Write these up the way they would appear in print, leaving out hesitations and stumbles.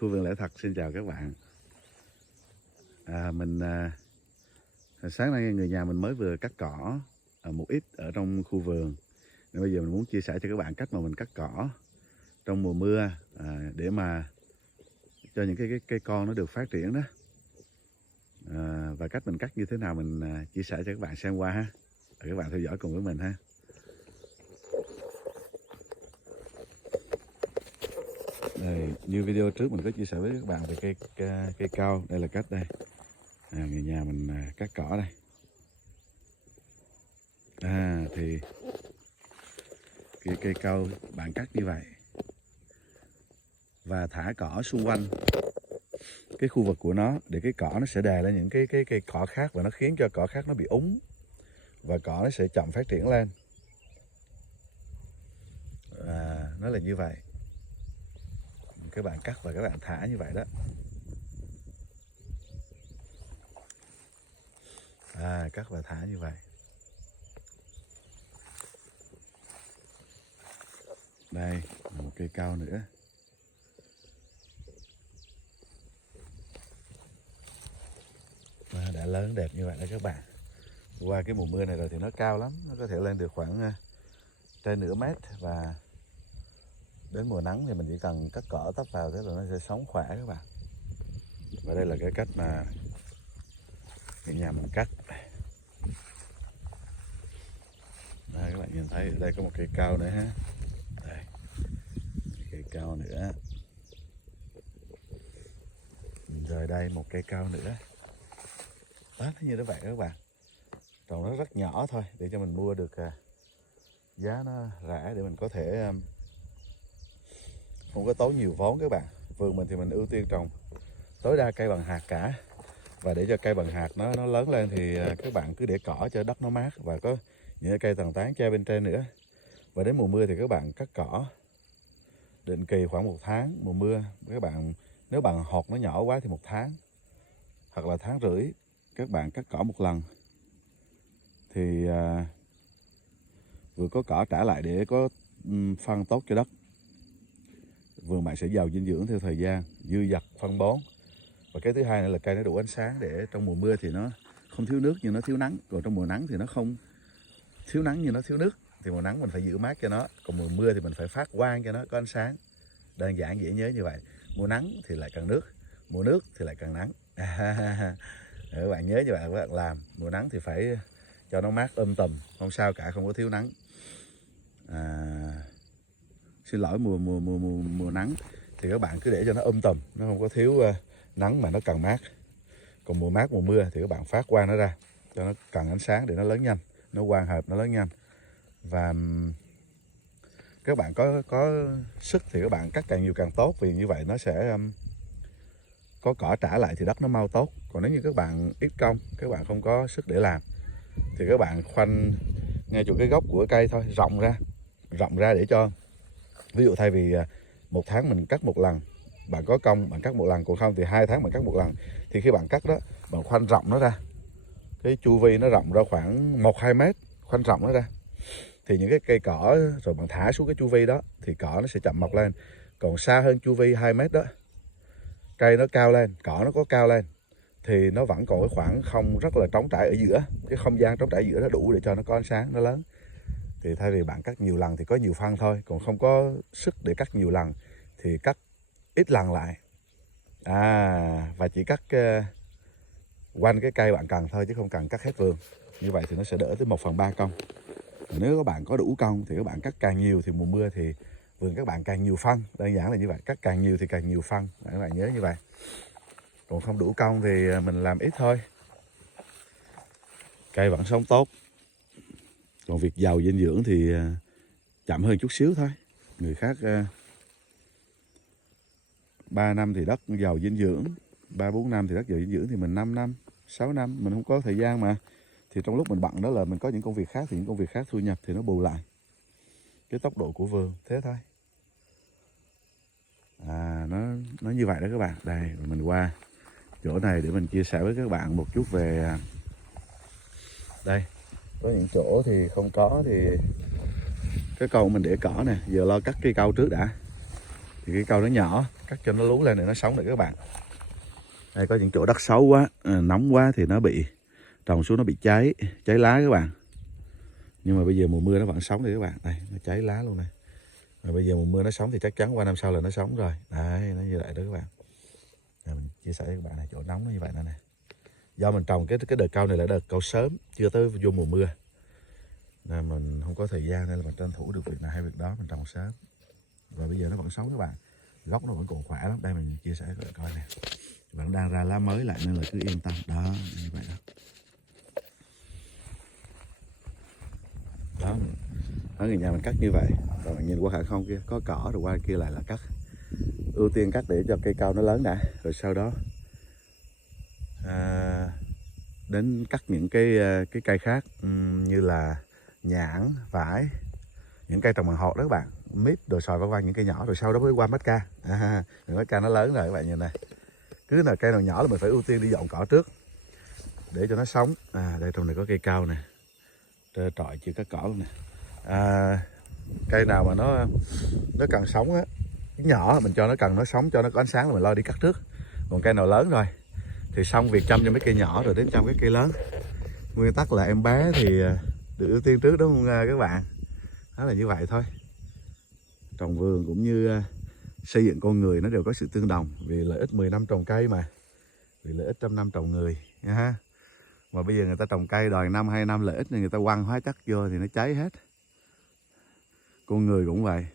Khu vườn Lẽ Thật xin chào các bạn. Sáng nay người nhà mình mới vừa cắt cỏ một ít ở trong khu vườn. Nên bây giờ mình muốn chia sẻ cho các bạn cách mà mình cắt cỏ trong mùa mưa để mà cho những cái cây con nó được phát triển đó. Và cách mình cắt như thế nào mình chia sẻ cho các bạn xem qua ha. Các bạn theo dõi cùng với mình ha. Đây, như video trước mình có chia sẻ với các bạn về cây cao. Đây là cách đây. Người nhà mình cắt cỏ đây. Thì cây cao bạn cắt như vậy và thả cỏ xung quanh cái khu vực của nó để cái cỏ nó sẽ đè lên những cái cây cỏ khác và nó khiến cho cỏ khác nó bị úng và cỏ nó sẽ chậm phát triển lên. Nó là như vậy. Các bạn cắt và các bạn thả như vậy đó. Cắt và thả như vậy. Đây, một cây cao nữa. Đã lớn đẹp như vậy đó các bạn. Qua cái mùa mưa này rồi thì nó cao lắm. Nó có thể lên được khoảng trên nửa mét. Và đến mùa nắng thì mình chỉ cần cắt cỏ tấp vào thế là nó sẽ sống khỏe các bạn. Và đây là cái cách mà người nhà mình cắt. Đây, các bạn nhìn thấy ở đây có một cây cao nữa ha. Đây, cây cao nữa. Rồi đây một cây cao nữa. Đó, nó như thế vậy các bạn. Trồng nó rất nhỏ thôi để cho mình mua được giá nó rẻ để mình có thể không có tốn nhiều vốn các bạn. Vườn mình thì mình ưu tiên trồng tối đa cây bằng hạt cả. Và để cho cây bằng hạt nó lớn lên thì các bạn cứ để cỏ cho đất nó mát và có những cây tàn tán che bên trên nữa. Và đến mùa mưa thì các bạn cắt cỏ định kỳ khoảng 1 tháng. Mùa mưa các bạn nếu bạn hột nó nhỏ quá thì 1 tháng hoặc là 1,5 tháng các bạn cắt cỏ một lần thì vừa có cỏ trả lại để có phân tốt cho đất. Vườn bạn sẽ giàu dinh dưỡng theo thời gian, dư dật phân bón. Và cái thứ hai nữa là cây nó đủ ánh sáng để trong mùa mưa thì nó không thiếu nước nhưng nó thiếu nắng. Còn trong mùa nắng thì nó không thiếu nắng nhưng nó thiếu nước. Thì mùa nắng mình phải giữ mát cho nó. Còn mùa mưa thì mình phải phát quang cho nó có ánh sáng. Đơn giản dễ nhớ như vậy. Mùa nắng thì lại cần nước, mùa nước thì lại cần nắng. Các bạn nhớ như vậy các bạn làm. Mùa nắng thì phải cho nó mát tùm, không sao cả, không có thiếu nắng. Xin lỗi, mùa nắng thì các bạn cứ để cho nó tùm, nó không có thiếu nắng mà nó cần mát. Còn mùa mát, mùa mưa thì các bạn phát quang nó ra cho nó cần ánh sáng để nó lớn nhanh, nó quang hợp, nó lớn nhanh. Và các bạn có sức thì các bạn cắt càng nhiều càng tốt, vì như vậy nó sẽ có cỏ trả lại thì đất nó mau tốt. Còn nếu như các bạn ít công, các bạn không có sức để làm thì các bạn khoanh ngay chỗ cái gốc của cây thôi, rộng ra để cho ví dụ thay vì 1 tháng mình cắt một lần, bạn có công bạn cắt một lần, còn không thì 2 tháng bạn cắt một lần. Thì khi bạn cắt đó, bạn khoanh rộng nó ra, cái chu vi nó rộng ra khoảng 1-2 mét, khoanh rộng nó ra. Thì những cái cây cỏ rồi bạn thả xuống cái chu vi đó thì cỏ nó sẽ chậm mọc lên. Còn xa hơn chu vi 2 mét đó, cây nó cao lên, cỏ nó có cao lên thì nó vẫn còn cái khoảng không rất là trống trải ở giữa. Cái không gian trống trải ở giữa nó đủ để cho nó có ánh sáng, nó lớn. Thì thay vì bạn cắt nhiều lần thì có nhiều phân thôi. Còn không có sức để cắt nhiều lần thì cắt ít lần lại. Và chỉ cắt quanh cái cây bạn cần thôi chứ không cần cắt hết vườn. Như vậy thì nó sẽ đỡ tới 1/3 công. Nếu các bạn có đủ công thì các bạn cắt càng nhiều thì mùa mưa thì vườn các bạn càng nhiều phân. Đơn giản là như vậy, cắt càng nhiều thì càng nhiều phân. Các bạn nhớ như vậy. Còn không đủ công thì mình làm ít thôi. Cây vẫn sống tốt. Còn việc giàu dinh dưỡng thì chậm hơn chút xíu thôi. Người khác 3 năm thì đất giàu dinh dưỡng, 3-4 năm thì đất giàu dinh dưỡng, thì mình 5 năm, 6 năm mình không có thời gian mà. Thì trong lúc mình bận đó là mình có những công việc khác, thì những công việc khác thu nhập thì nó bù lại cái tốc độ của vườn, thế thôi. Nó như vậy đó các bạn. Đây, mình qua chỗ này để mình chia sẻ với các bạn một chút về đây. Có những chỗ thì không có thì cái cầu mình để cỏ nè, giờ lo cắt cây cau trước đã. Thì cái cau nó nhỏ, cắt cho nó lú lên để nó sống được các bạn. Đây có những chỗ đất xấu quá, nóng quá thì nó bị trồng xuống nó bị cháy lá các bạn. Nhưng mà bây giờ mùa mưa nó vẫn sống được các bạn. Đây nó cháy lá luôn này. Rồi bây giờ mùa mưa nó sống thì chắc chắn qua năm sau là nó sống rồi. Đấy nó như vậy đó các bạn. Rồi mình chia sẻ với các bạn này, chỗ nóng nó như vậy nè. Do mình trồng cái đợt cau này là đợt cau sớm, chưa tới vô mùa mưa. Nên mình không có thời gian nên là mình tranh thủ được việc nào hay việc đó mình trồng sớm. Và bây giờ nó vẫn sống các bạn. Gốc nó vẫn còn khỏe lắm. Đây mình chia sẻ cho các bạn coi nè. Bạn đang ra lá mới lại nên là cứ yên tâm. Đó, như vậy đó. Đó, ở người nhà mình cắt như vậy. Rồi bạn nhìn qua khoảng không kia, có cỏ rồi qua kia lại là cắt. Ưu tiên cắt để cho cây cau nó lớn đã. Rồi sau đó đến cắt những cái cây khác như là nhãn, vải, những cây trồng bằng hột đó các bạn, mít, đồ xoài vân vân, những cây nhỏ, rồi sau đó mới qua mít ca. Mít ca nó lớn rồi các bạn nhìn này. Cứ là cây nào nhỏ là mình phải ưu tiên đi dọn cỏ trước để cho nó sống. Đây trong này có cây cau nè, trơ trọi chưa có cỏ luôn nè. Cây nào mà nó cần sống á, cái nhỏ mình cho nó cần nó sống, cho nó có ánh sáng là mình lo đi cắt trước. Còn cây nào lớn rồi thì xong việc chăm cho mấy cây nhỏ rồi đến chăm cái cây lớn. Nguyên tắc là em bé thì được ưu tiên trước, đúng không các bạn? Đó là như vậy thôi. Trồng vườn cũng như xây dựng con người nó đều có sự tương đồng. Vì lợi ích 10 năm trồng cây mà, vì lợi ích 100 năm trồng người nha. Mà bây giờ người ta trồng cây đòi 1, 2 năm lợi ích nên người ta quăng hóa chất vô thì nó cháy hết. Con người cũng vậy,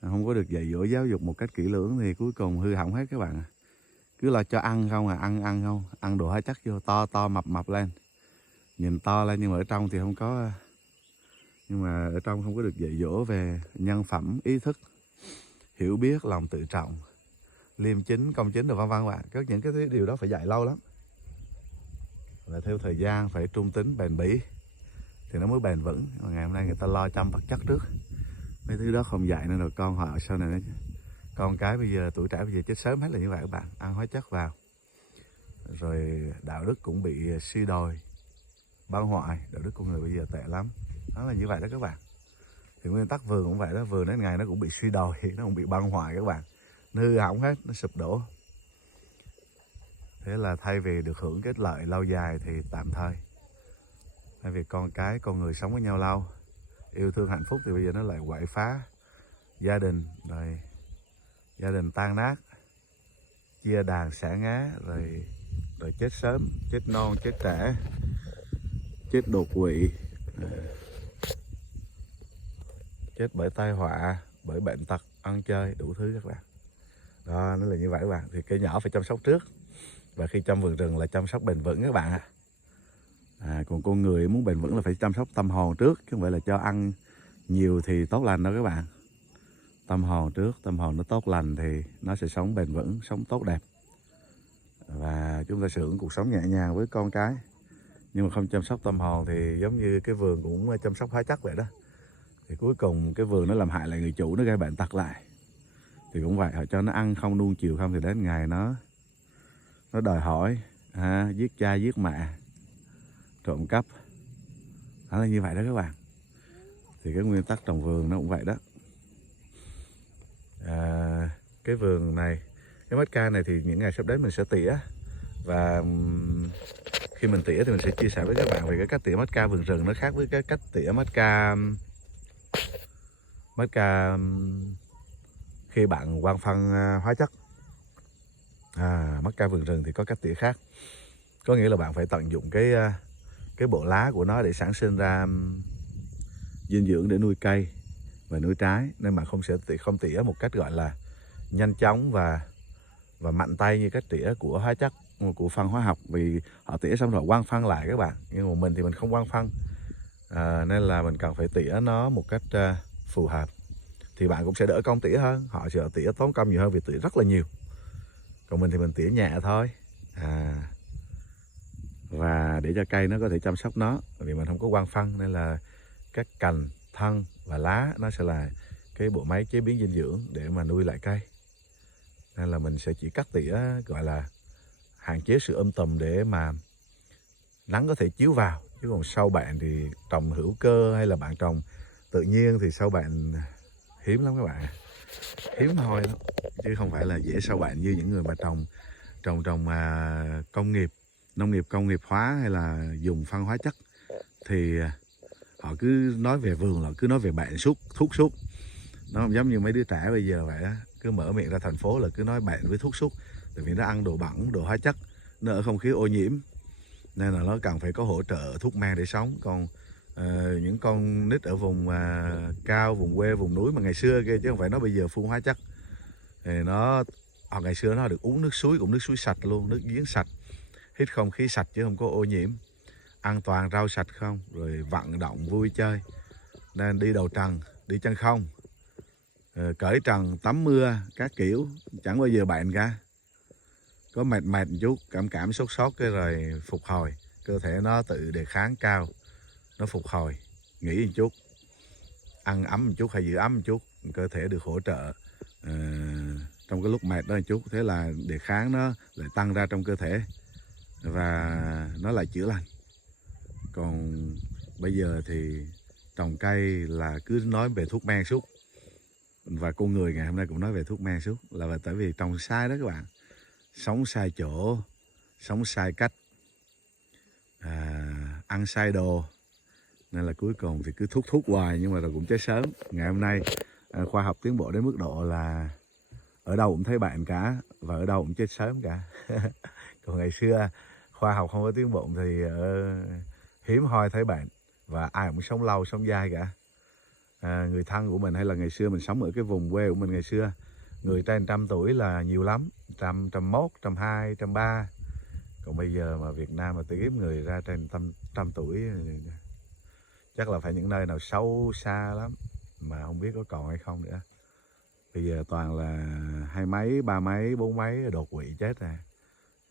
không có được dạy dỗ giáo dục một cách kỹ lưỡng thì cuối cùng hư hỏng hết các bạn. Cứ là cho ăn không ăn không, ăn đồ hóa chất vô to mập lên, nhìn to lên nhưng mà ở trong thì không có, nhưng mà ở trong không có được dạy dỗ về nhân phẩm, ý thức, hiểu biết, lòng tự trọng, liêm chính, công chính, rồi vân vân bạn. Có những cái điều đó phải dạy lâu lắm, là theo thời gian, phải trung tính, bền bỉ thì nó mới bền vững. Mà ngày hôm nay người ta lo chăm vật chất trước, mấy thứ đó không dạy nên rồi con họ sau này con cái bây giờ, tuổi trẻ bây giờ chết sớm hết là như vậy các bạn. Ăn hóa chất vào rồi đạo đức cũng bị suy đồi, băng hoại, đạo đức con người bây giờ tệ lắm. Đó là như vậy đó các bạn. Thì nguyên tắc vườn cũng vậy đó, vườn đến ngày nó cũng bị suy đồi, nó cũng bị băng hoại các bạn, nó hư hỏng hết, nó sụp đổ. Thế là thay vì được hưởng cái lợi lâu dài thì tạm thời, thay vì con cái, con người sống với nhau lâu, yêu thương hạnh phúc, thì bây giờ nó lại quậy phá gia đình, rồi gia đình tan nát, chia đàn xẻ ngá, rồi chết sớm, chết non, chết trẻ, chết đột quỵ, chết bởi tai họa, bởi bệnh tật, ăn chơi, đủ thứ các bạn. Đó, nó là như vậy các bạn. Thì cây nhỏ phải chăm sóc trước, và khi chăm vườn rừng là chăm sóc bền vững các bạn ạ. Còn con người muốn bền vững là phải chăm sóc tâm hồn trước, chứ không phải là cho ăn nhiều thì tốt lành đâu các bạn. Tâm hồn trước, tâm hồn nó tốt lành thì nó sẽ sống bền vững, sống tốt đẹp. Và chúng ta hưởng cuộc sống nhẹ nhàng với con cái. Nhưng mà không chăm sóc tâm hồn thì giống như cái vườn cũng chăm sóc hóa chất vậy đó. Thì cuối cùng cái vườn nó làm hại lại người chủ, nó gây bệnh tật lại. Thì cũng vậy, họ cho nó ăn không, nuông chiều không, thì đến ngày nó đòi hỏi, giết cha giết mẹ, trộm cắp. Đó là như vậy đó các bạn. Thì cái nguyên tắc trồng vườn nó cũng vậy đó. Cái vườn này, cái mít ca này thì những ngày sắp đến mình sẽ tỉa. Và khi mình tỉa thì mình sẽ chia sẻ với các bạn về cái cách tỉa mít ca vườn rừng nó khác với cái cách tỉa mít ca khi bạn quăng phân hóa chất. Mít ca vườn rừng thì có cách tỉa khác. Có nghĩa là bạn phải tận dụng cái bộ lá của nó để sản sinh ra dinh dưỡng để nuôi cây và nuôi trái, nên bạn không tỉa một cách gọi là nhanh chóng và mạnh tay như cách tỉa của hóa chất, của phân hóa học, vì họ tỉa xong rồi quăng phân lại các bạn. Nhưng mà mình thì mình không quăng phân, nên là mình cần phải tỉa nó một cách phù hợp, thì bạn cũng sẽ đỡ công tỉa hơn. Họ sẽ tỉa tốn công nhiều hơn vì tỉa rất là nhiều, còn mình thì mình tỉa nhẹ thôi. Và để cho cây nó có thể chăm sóc nó, vì mình không có quăng phân nên là các cành, thân và lá nó sẽ là cái bộ máy chế biến dinh dưỡng để mà nuôi lại cây. Nên là mình sẽ chỉ cắt tỉa gọi là hạn chế sự tùm để mà nắng có thể chiếu vào. Chứ còn sâu bệnh thì trồng hữu cơ hay là bạn trồng tự nhiên thì sâu bệnh hiếm lắm các bạn, hiếm thôi lắm. chứ không phải là dễ sâu bệnh như những người mà trồng nông nghiệp công nghiệp hóa hay là dùng phân hóa chất. Thì họ cứ nói về vườn là cứ nói về bệnh thuốc suốt. Nó không giống như mấy đứa trẻ bây giờ vậy á, cứ mở miệng ra thành phố là cứ nói bệnh với thuốc suốt. Tại vì nó ăn đồ bẩn, đồ hóa chất, nó ở không khí ô nhiễm, nên là nó cần phải có hỗ trợ thuốc men để sống. Còn những con nít ở vùng cao, vùng quê, vùng núi mà ngày xưa kia, chứ không phải nó bây giờ phun hóa chất, thì ngày xưa nó được uống nước suối, cũng nước suối sạch luôn, nước giếng sạch, hít không khí sạch chứ không có ô nhiễm, an toàn, rau sạch không, rồi vận động vui chơi. Nên đi đầu trần, đi chân không, cởi trần, tắm mưa các kiểu, chẳng bao giờ bệnh cả. Có mệt một chút, cảm sốt cái rồi phục hồi, cơ thể nó tự đề kháng cao, nó phục hồi, nghỉ một chút, ăn ấm một chút hay giữ ấm một chút, cơ thể được hỗ trợ trong cái lúc mệt đó một chút, thế là đề kháng nó lại tăng ra trong cơ thể và nó lại chữa lành. Còn bây giờ thì trồng cây là cứ nói về thuốc men suốt, và con người ngày hôm nay cũng nói về thuốc men suốt, là tại vì trồng sai đó các bạn, sống sai chỗ, sống sai cách, ăn sai đồ, nên là cuối cùng thì cứ thuốc hoài nhưng mà rồi cũng chết sớm. Ngày hôm nay khoa học tiến bộ đến mức độ là ở đâu cũng thấy bệnh cả, và ở đâu cũng chết sớm cả. Còn ngày xưa khoa học không có tiến bộ thì hiếm hoi thấy bệnh, và ai cũng sống lâu, sống dai cả. Người thân của mình hay là ngày xưa mình sống ở cái vùng quê của mình ngày xưa, người trên 100 tuổi là nhiều lắm, 101, 102, 103. Còn bây giờ mà Việt Nam mà tìm người ra trên 100 tuổi chắc là phải những nơi nào sâu xa lắm, mà không biết có còn hay không nữa. Bây giờ toàn là 2 mấy, 3 mấy, 4 mấy đột quỵ chết nè,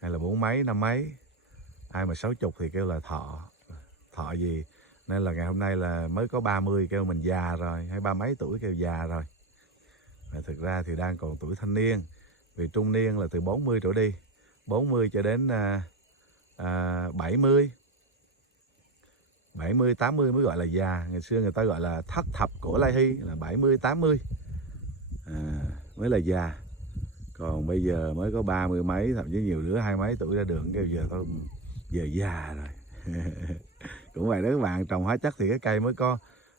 hay là 4 mấy, 5 mấy. Ai mà 60 thì kêu là thọ gì. Nên là ngày hôm nay là mới có 30 kêu mình già rồi, hay 30 mấy tuổi kêu già rồi. Mà thực ra thì đang còn tuổi thanh niên, vì trung niên là từ 40 trở đi, 40 cho đến 70, 80 mới gọi là già. Ngày xưa người ta gọi là thất thập cổ lai hy, là 70, 80 mới là già. Còn bây giờ mới có 30 mấy, thậm chí nhiều đứa 20 mấy tuổi ra đường kêu giờ già rồi. Cũng vậy đó các bạn, trồng hóa chất thì cái cây mới có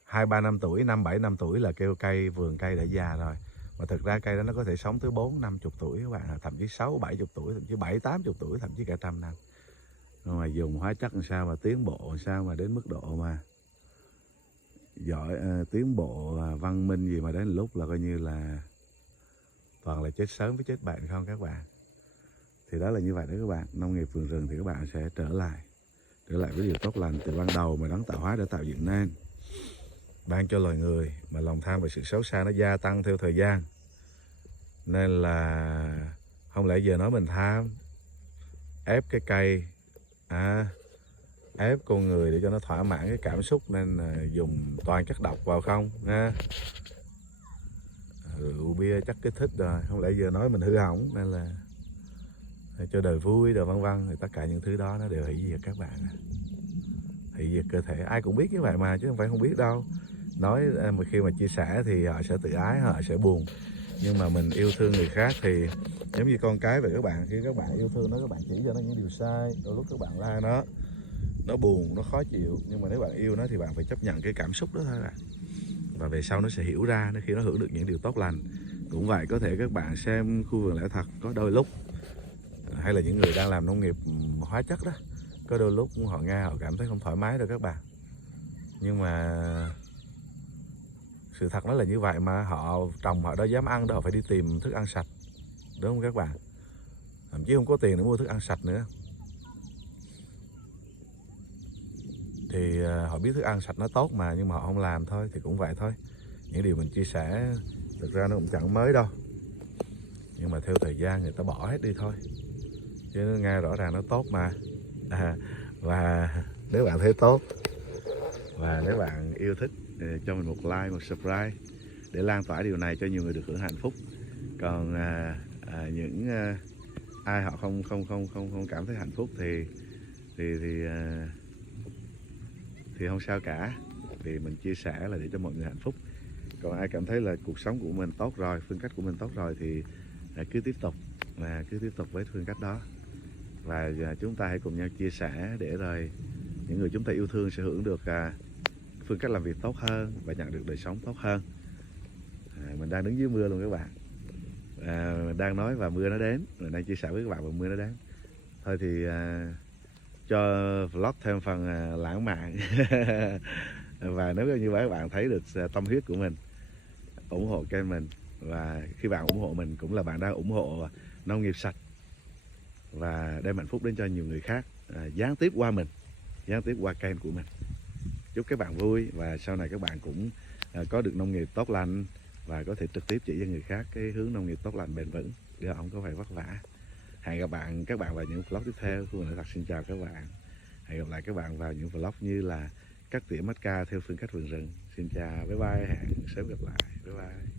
2-3 năm tuổi, 5-7 năm tuổi là kêu vườn cây đã già rồi. Mà thực ra cây đó nó có thể sống tới 4-50 tuổi các bạn, thậm chí 6-70 tuổi, thậm chí 7-80 tuổi, thậm chí cả 100 năm. Nhưng mà dùng hóa chất làm sao mà tiến bộ, làm sao mà đến mức độ mà giỏi, tiến bộ văn minh gì mà đến lúc là coi như là toàn là chết sớm với chết bệnh không các bạn. Thì đó là như vậy đó các bạn. Nông nghiệp vườn rừng thì các bạn sẽ trở lại với điều tốt lành từ ban đầu mà đấng tạo hóa đã tạo dựng nên, ban cho loài người. Mà lòng tham và sự xấu xa nó gia tăng theo thời gian, nên là không lẽ giờ nói mình tham, ép cái cây, ép con người để cho nó thỏa mãn cái cảm xúc, nên dùng toàn chất độc vào không nha. Rượu bia chất kích thích rồi, không lẽ giờ nói mình hư hỏng, nên là cho đời vui, đời vân vân, thì tất cả những thứ đó nó đều hủy diệt các bạn. Hủy diệt cơ thể, ai cũng biết như vậy mà, chứ không phải không biết đâu. Nói khi mà chia sẻ thì họ sẽ tự ái, họ sẽ buồn. Nhưng mà mình yêu thương người khác thì giống như con cái vậy các bạn. Khi các bạn yêu thương nó, các bạn chỉ cho nó những điều sai, đôi lúc các bạn la nó buồn, nó khó chịu. Nhưng mà nếu bạn yêu nó thì bạn phải chấp nhận cái cảm xúc đó thôi bạn. Và về sau nó sẽ hiểu ra, khi nó hưởng được những điều tốt lành. Cũng vậy, có thể các bạn xem Khu Vườn Lẽ Thật, có đôi lúc, hay là những người đang làm nông nghiệp hóa chất đó, có đôi lúc họ nghe họ cảm thấy không thoải mái đâu các bạn. Nhưng mà sự thật nó là như vậy mà, họ trồng họ đâu dám ăn đâu, họ phải đi tìm thức ăn sạch, đúng không các bạn? Thậm chí không có tiền để mua thức ăn sạch nữa. Thì họ biết thức ăn sạch nó tốt mà, nhưng mà họ không làm thôi, thì cũng vậy thôi. Những điều mình chia sẻ thực ra nó cũng chẳng mới đâu, nhưng mà theo thời gian người ta bỏ hết đi thôi, chứ nó nghe rõ ràng nó tốt mà. Và nếu bạn thấy tốt, và nếu bạn yêu thích, cho mình một like, một subscribe để lan tỏa điều này cho nhiều người được hưởng hạnh phúc. Còn những ai họ không cảm thấy hạnh phúc thì không sao cả, vì mình chia sẻ là để cho mọi người hạnh phúc. Còn ai cảm thấy là cuộc sống của mình tốt rồi, phương cách của mình tốt rồi thì cứ tiếp tục với phương cách đó, và chúng ta hãy cùng nhau chia sẻ để rồi những người chúng ta yêu thương sẽ hưởng được phương cách làm việc tốt hơn và nhận được đời sống tốt hơn. Mình đang đứng dưới mưa luôn các bạn, mình đang nói và mưa nó đến, mình đang chia sẻ với các bạn và mưa nó đến. Thôi thì cho vlog thêm phần lãng mạn và nếu như các bạn thấy được tâm huyết của mình, ủng hộ kênh mình, và khi bạn ủng hộ mình cũng là bạn đang ủng hộ nông nghiệp sạch và đem hạnh phúc đến cho nhiều người khác, gián tiếp qua mình, gián tiếp qua kênh của mình. Chúc các bạn vui và sau này các bạn cũng có được nông nghiệp tốt lành và có thể trực tiếp chỉ cho người khác cái hướng nông nghiệp tốt lành bền vững để không có phải vất vả. Hẹn gặp các bạn vào những vlog tiếp theo. Khu vườn Thật xin chào các bạn. Hẹn gặp lại các bạn vào những vlog như là cắt tỉa mắc ca theo phương cách vườn rừng. Xin chào, bye bye, hẹn sớm gặp lại, bye bye.